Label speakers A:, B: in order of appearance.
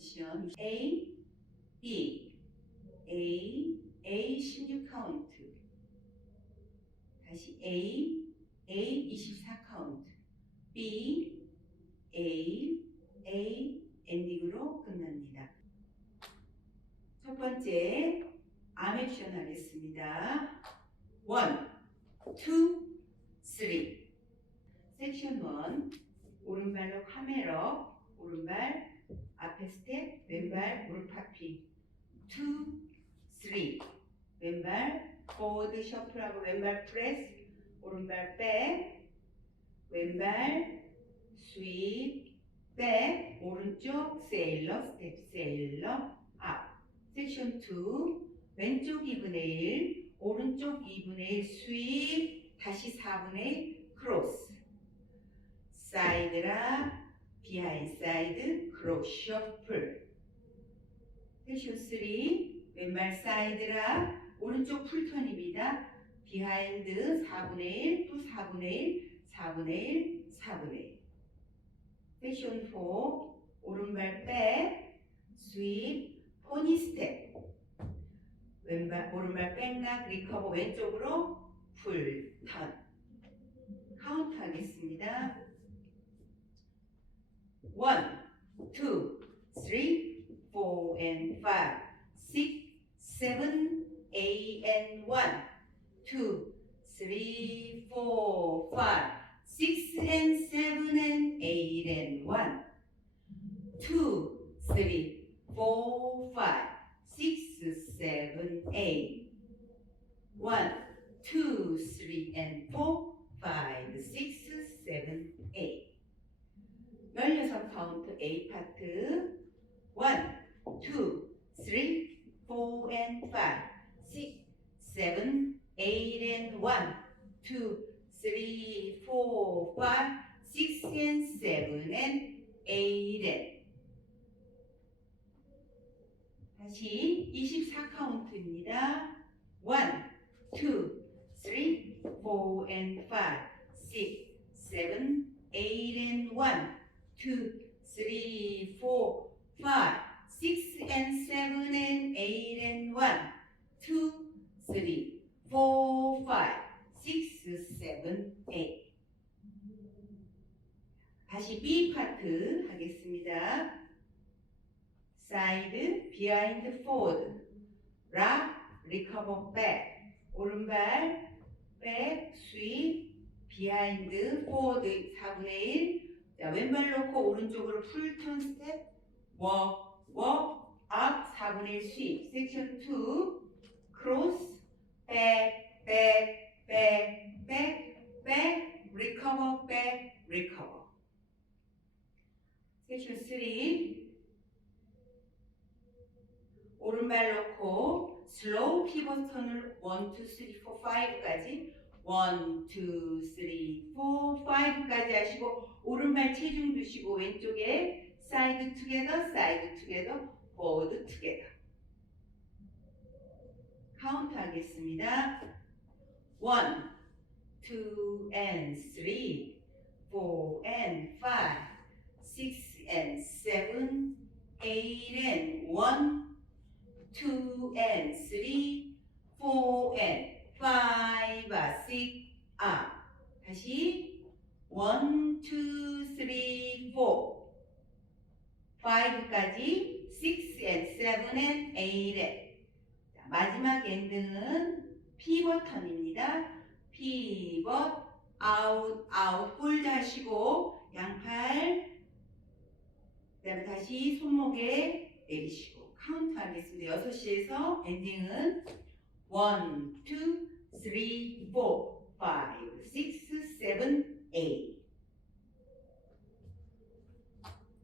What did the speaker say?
A: 포지션 A, B, A, A 16 카운트. 다시 A, A 24 카운트. B, A, A 엔딩으로 끝납니다. 첫 번째 암 액션 하겠습니다. 1, 2, 3 섹션 1 오른발로 카메라 오른발 앞에 스텝 왼발 무릎 파피. 2, 3 왼발 포워드 셔플하고 왼발 프레스 오른발 백 왼발 스윗 백 오른쪽 세일러 스텝 세일러 앞 섹션 2 왼쪽 2분의 1 오른쪽 2분의 1 스윗 다시 4분의 1 크로스 사이드라 비하인드 사이드 크로스 셔플 섹션 3 왼발 사이드라 오른쪽 풀턴입니다. 비하인드 4분의 1 또 4분의 1 4분의 1 4분의 1 섹션 4 오른발 백 스윗 포니 스텝. 왼발 오른발 백락 리커버 왼쪽으로 풀 턴 카운트 하겠습니다 1 2 3 4 and 5 6 7 8 and 1 2 3 4 5 6 and 7 and 8 and 1 2 3 4 5 6 7 8 1 2 3 and 4 5 6 7 8 16 카운트 A 파트 1 2 3 4 and 5 6 7 8 and 1 2 3 4 5 6 and 7 and 8 and 다시 24 카운트입니다. 1 2 3 4 and 5 6 7 8 and 1 2 3 4 5 6 and 7 and 8 and 1 2 3 4 5 6 7 8 다시 B 파트 하겠습니다. 사이드, 비하인드, 포워드, 락, 리커버, 백, 오른발, 백, 스윗, 비하인드, 포워드 4분의 1, 자, 왼발 놓고 오른쪽으로 풀턴 스텝, 워, 워, 앞 4분의 1 스윗, 섹션 2, 크로스, 백, 백, 백, 백, 백, 리커버, 백, 리커버. 섹션 3, 오른발 놓고 슬로우 피벗 턴을 1, 2, 3, 4, 5까지 1, 2, 3, 4, 5까지 하시고 오른발 체중 두시고 왼쪽에 사이드 투게더, 투게더, 포워드 투게더 카운트 하겠습니다. 1, 2 and 3, 4 and 5, 6 and 7, 8 and 1, 2 and 3, 4 and 5, 6, up. 다시. 1, 5까지 6 and 7 and 8 and 자, 마지막 엔드는 피벗턴입니다. 피벗 아웃 아웃 홀드 하시고 양팔 그다음에 다시 손목에 내리시고 카운트 하겠습니다. 6시에서 엔딩은 1, 2, 3, 4, 5, 6, 7, 8